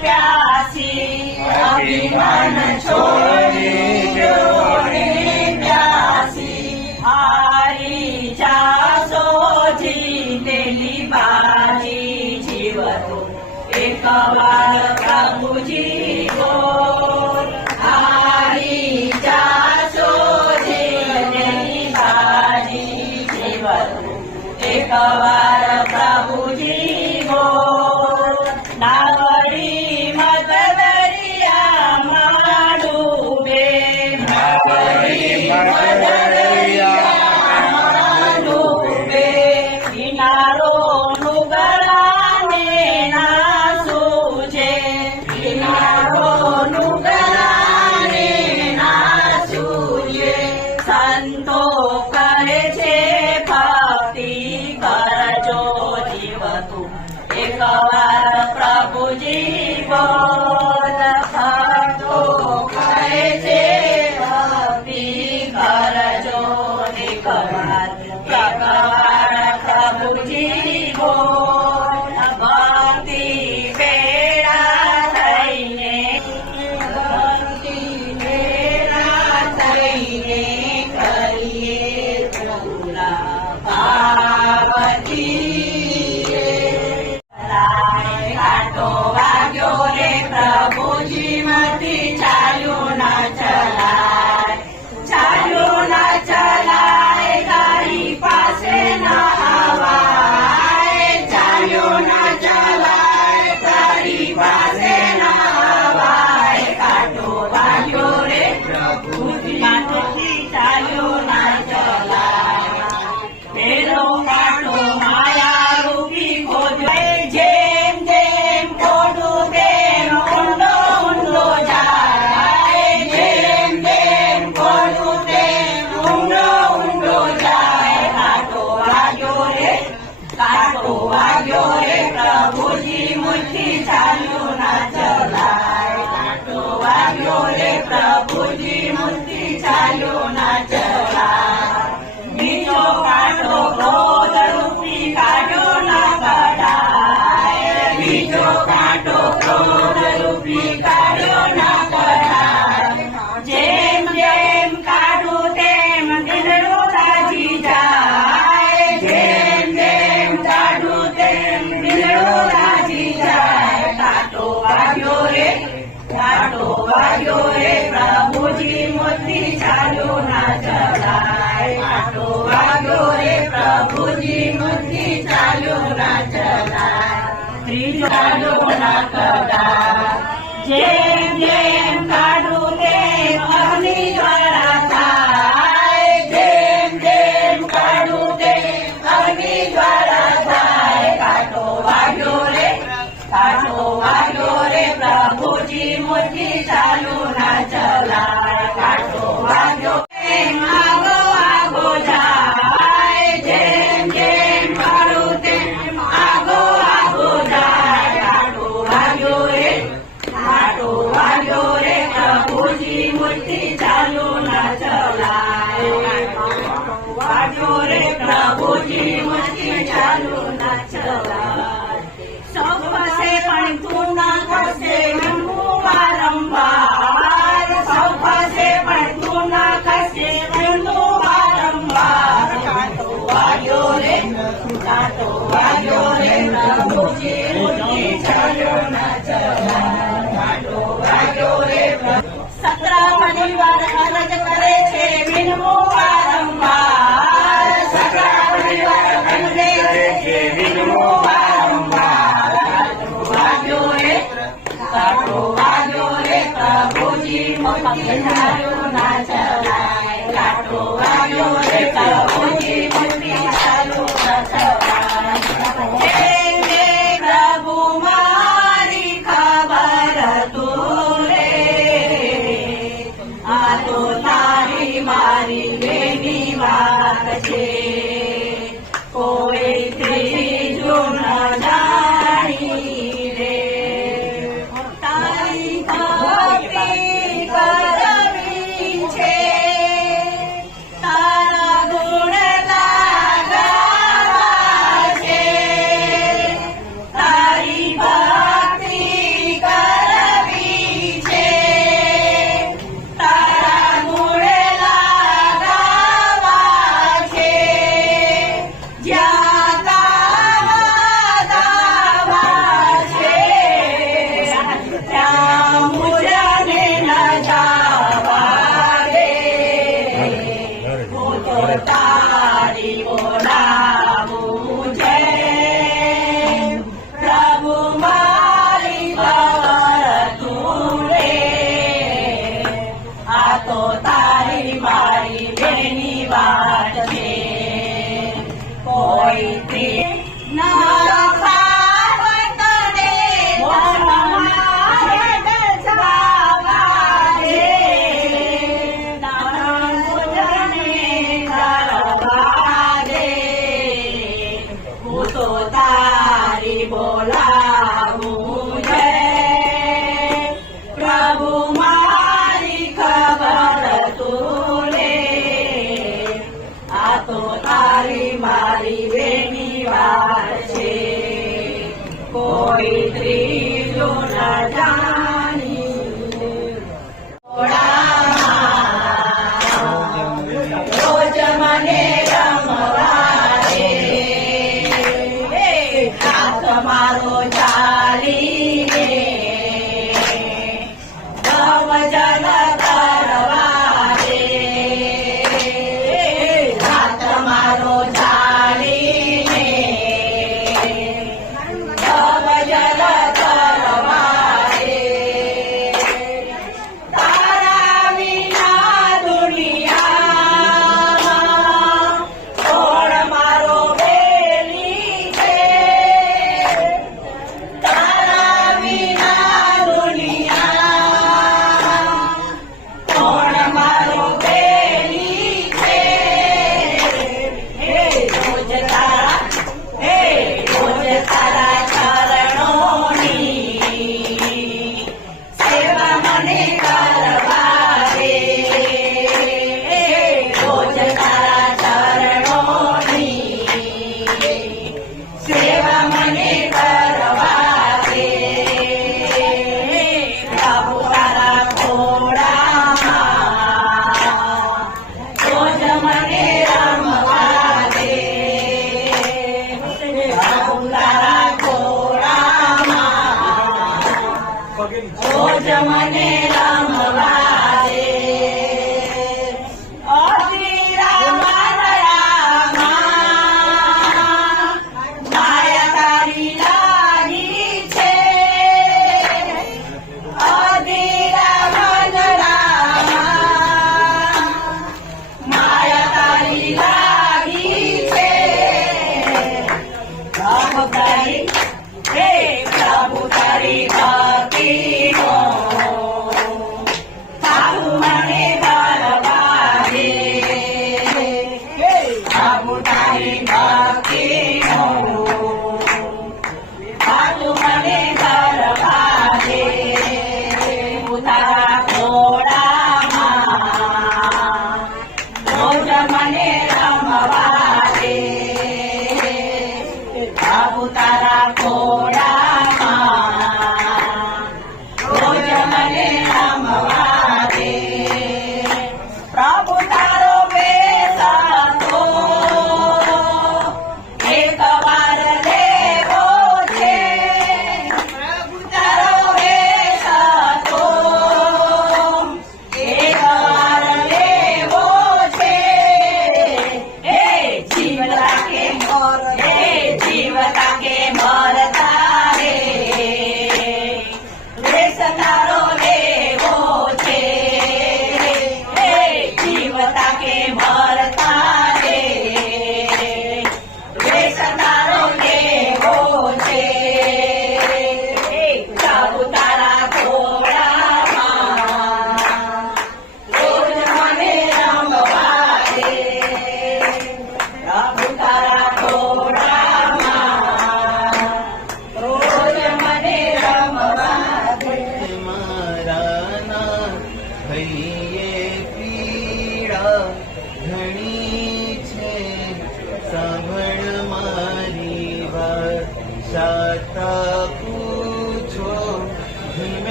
प्यासी अभिमान छोड़ Amen. Viva કાર્યો ના કરાય જેમ જેમ તેમ જેમ તેમ દીનડું રાજી રે કાટો વાગ્યો રે પ્રભુજી મોતી ચાલ્યો ના ચલાય કાટો રે પ્રભુજી મોતી ચાલ્યો ના ચલાય ત્રીજાડો ના जेम जेम काढू दे अग्निद्वाराचा जेम जेम काढू दे अग्निद्वाराचा काटो वाजो रे काटो वाजो रे प्रभूची मोठी चालू नाचला પરિવાર અલગ કરે છે વિનવો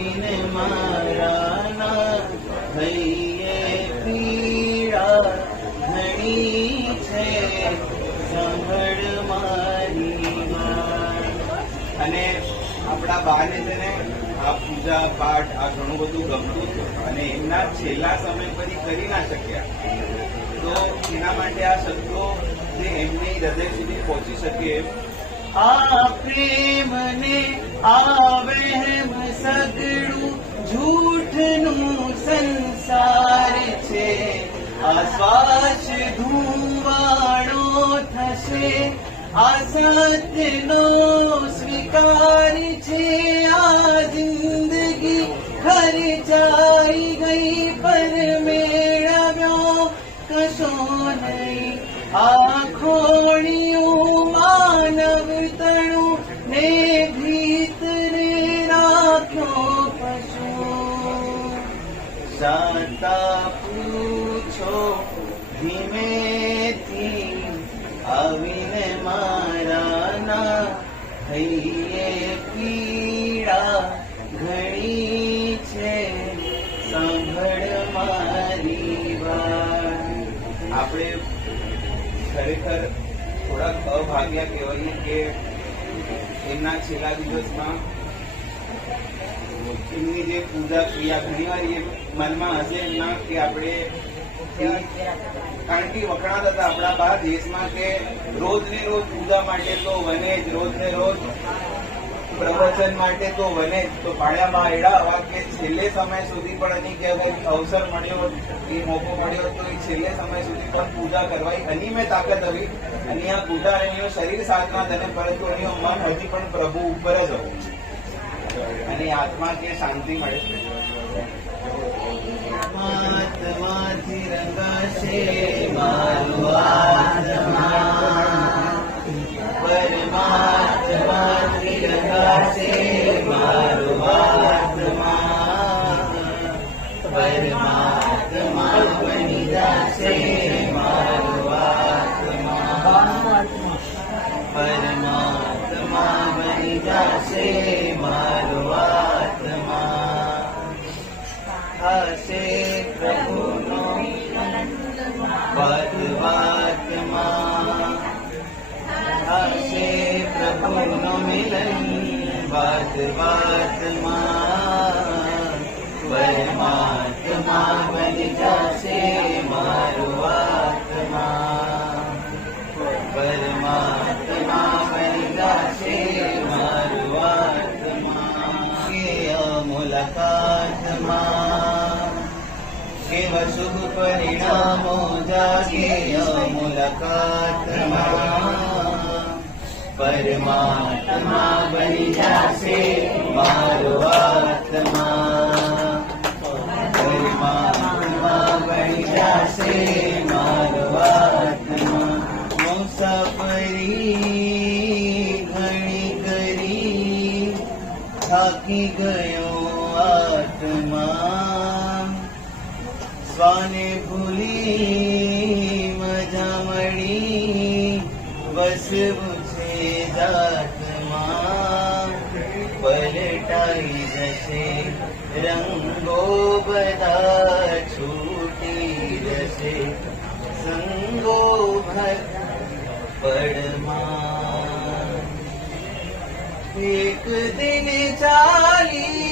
આવીને મારાના ભઈએ પીડા ઘણી છે સાંભળ મારી અને આપણા બાને છે ને આ પૂજા પાઠ, આ ઘણું બધું ગમતું હતું. અને એમના છેલ્લા સમય પછી કરી ના શક્યા. તો એના માટે આ શબ્દો જે એમની હૃદય સુધી પહોંચી શકે આ પ્રેમને આ વહેમ સગડું જૂઠનું સંસાર છે. આશ્વાસ શ્વાસ ધુવાળો થશે. આ સત્યનો સ્વીકાર છે. આ જિંદગી ખર્ચાઈ ગઈ પર મેળવ્યો કશો નહીં. આ ખોણિયું માનવ તણું ને ભીતરે રાખ્યો પશુ શાંતા પૂછો ધીમેથી આવીને મારાના થઈએ પીડા ઘણી છે, સાંભળ મારી વાત. આપણે ખરેખર થોડાક અભાગ્યા કહેવાય કે એમના છેલ્લા દિવસમાં એમની જે પૂજા ક્રિયા ઘણી વાર એ મનમાં હશે એમના કે આપણે કારણ કે વખણાતા હતા આપણા બહાર દેશમાં કે રોજ ને રોજ પૂજા માટે તો વને જ રોજ ને રોજ પ્રવચન માટે તો વને તો પાડ્યામાં એડા આવા કે છેલ્લે સમય સુધી પણ એની કે અવસર મળ્યો એ મોકો મળ્યો તો એ છેલ્લે સમય સુધી પણ પૂજા કરવાય એની મેં તાકાત આવી અને આ પૂજા અને એનું શરીર સાધના ધને પરંતુ એનું મન હજી પણ પ્રભુ ઉપર જ હતું અને આત્મા કે શાંતિ મળે. આત્મા. પરમાત્માથી રંગાશે મારું મુલાકાતમાં શિવ શુભ પરિણામો જાગે મુલાકાતમાં પરમાત્મા બની જશે મારો આત્મા પરમાત્મા બની જશે મારો આત્મા મુસાફરી ઘણી કરી થાકી ગયો આત્મા સ્વાને ભૂલી મજા મળી બસ છે જાતમાં પલટાઈ જશે રંગો બધા છૂટી જશે સંગો ભર પડમાં એક દિન ચાલી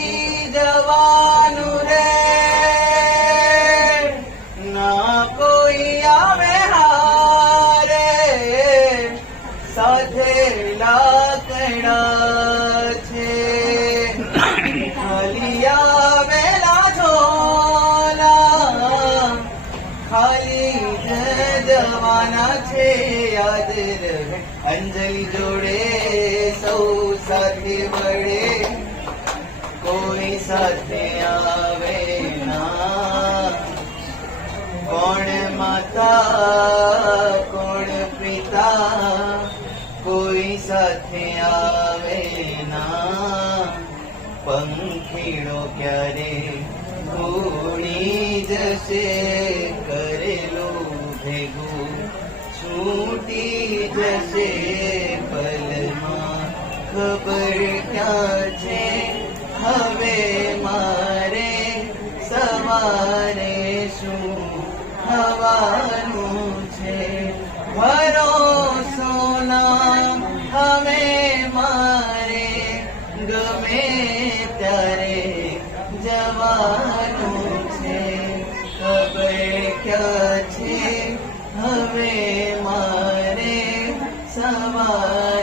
જોડે સૌ સાથે વળે. કોઈ સાથે આવે ના. કોણ માતા, કોણ પિતા, કોઈ સાથે આવે ના. પંખીડો ક્યારે ઘોડી જશે કરેલું ભેગું છૂટી જશે પલમાં ખબર ક્યાં છે હવે મારે સવારે શું થવાનું છે ભરોસો ના હવે મારે ગમે ત્યારે જવાનું છે ખબર ક્યાં છે हमें मारे सवार